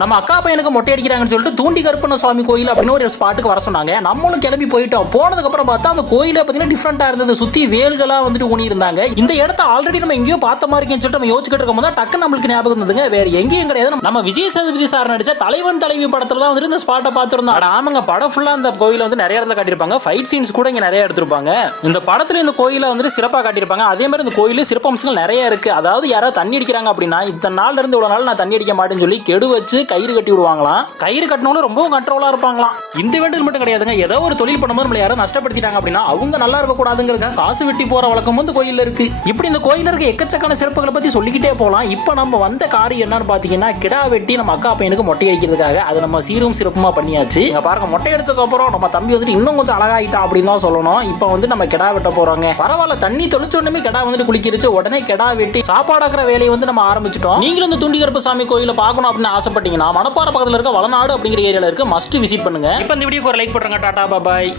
நம்ம அக்கா பையனுக்கு மொட்டை அடிக்கிறாங்கன்னு சொல்லிட்டு தூண்டி கருப்பண்ண சுவாமி கோயில் அப்படின்னு ஒரு ஸ்பாட்டுக்கு வர சொன்னாங்க. நம்மளும் கிளம்பி போயிட்டோம். போனதுக்கு அப்புறம் பார்த்தா அந்த கோயில பார்த்தீங்கன்னா டிஃப்ரெண்டா இருந்தது. சுத்தி வேல்களா வந்துட்டு ஊனி இருந்தாங்க. இந்த இடத்த ஆல்ரெடி நம்ம எங்கேயோ பார்த்த மாதிரி இருக்குன்னு சொல்லிட்டு நம்ம யோசிச்சுட்டு இருக்கும்போது டக்கு நம்மளுக்கு ஞாபகம் இருந்ததுங்க. வேற எங்கேயும் கிடையாது, நம்ம விஜய் சேதுபதி சார் நடிச்ச தலைவன் தலைவி படத்துல தான் வந்து இந்த ஸ்பாட்டை பார்த்திருந்தோம். ஆமாங்க, படம் ஃபுல்லா அந்த கோயில வந்து நிறைய இடத்துல காட்டியிருப்பாங்க. ஃபைட் சீன்ஸ் கூட இங்க நிறைய எடுத்திருப்பாங்க. இந்த படத்துல இந்த கோயில வந்து சிறப்பாக காட்டியிருப்பாங்க. அதே மாதிரி இந்த கோயில சிறப்பம்சங்கள் நிறைய இருக்கு. அதாவது யாராவது தண்ணி அடிக்கிறாங்க அப்படின்னா இத்தனை நாள்ல இருந்து இவ்வளவு நாள் நான் தண்ணி அடிக்க மாட்டேன்னு சொல்லி கெடு வச்சு கயிறு கட்டி விடுவாங்களாம். கயிறு கட்டினவங்க ரொம்ப கண்ட்ரோலா இருப்பாங்களாம். இந்த வேண்டியது மட்டும் கிடையாதுங்க. ஏதோ ஒரு தொழில் பண்ணும்போது நம்மள யாரும் நஷ்டப்படுத்திட்டாங்க அப்படின்னா அவங்க நல்லா இருக்க கூடாதுங்கிறதுக்காக காசு வெட்டி போற வழக்கம் வந்து கோயில்ல இருக்கு. இப்படி இந்த கோயில்ல இருக்க எக்கச்சக்கான சிறப்புகளை பத்தி சொல்லிக்கிட்டே போலாம். இப்போ நம்ம வந்த காரியம் என்னன்னு பாத்தீங்கன்னா கிடா வெட்டி நம்ம அக்கா பையனுக்கு மொட்டை அடிக்கிறதுக்காக அதை நம்ம சீரும் சிறப்புமா பண்ணியாச்சு. இங்க பாருங்க, மொட்டை அடிச்சதுக்கு அப்புறம் நம்ம தம்பி வந்துட்டு இன்னும் கொஞ்சம் அழகாயிட்டான் அப்படின்னு தான் சொல்லணும். இப்போ வந்து நம்ம கிடா வெட்ட போறோங்க. பரவாயில்ல, தண்ணி தொளிச்ச உடனே கிடா வந்துட்டு குளிக்கிருச்சு. உடனே கிடா வெட்டி சாப்பாடாக்குற வேலையை வந்து நம்ம ஆரம்பிச்சிட்டோம். நீங்களும் இந்த துண்டி கருப்பு சாமி கோயில பார்க்கணும் அப்படின்னு ஆசைப்பட்டீங்கன்னா மணப்பாறை பக்கத்துல இருக்க வளநாடு அப்படிங்கிற ஏரியால இருக்கு, மஸ்ட் விசிட் பண்ணுங்க. இப்போ இந்த வீடியோக்கு ஒரு லைக் போட்டுருங்க. டாடா பாய்.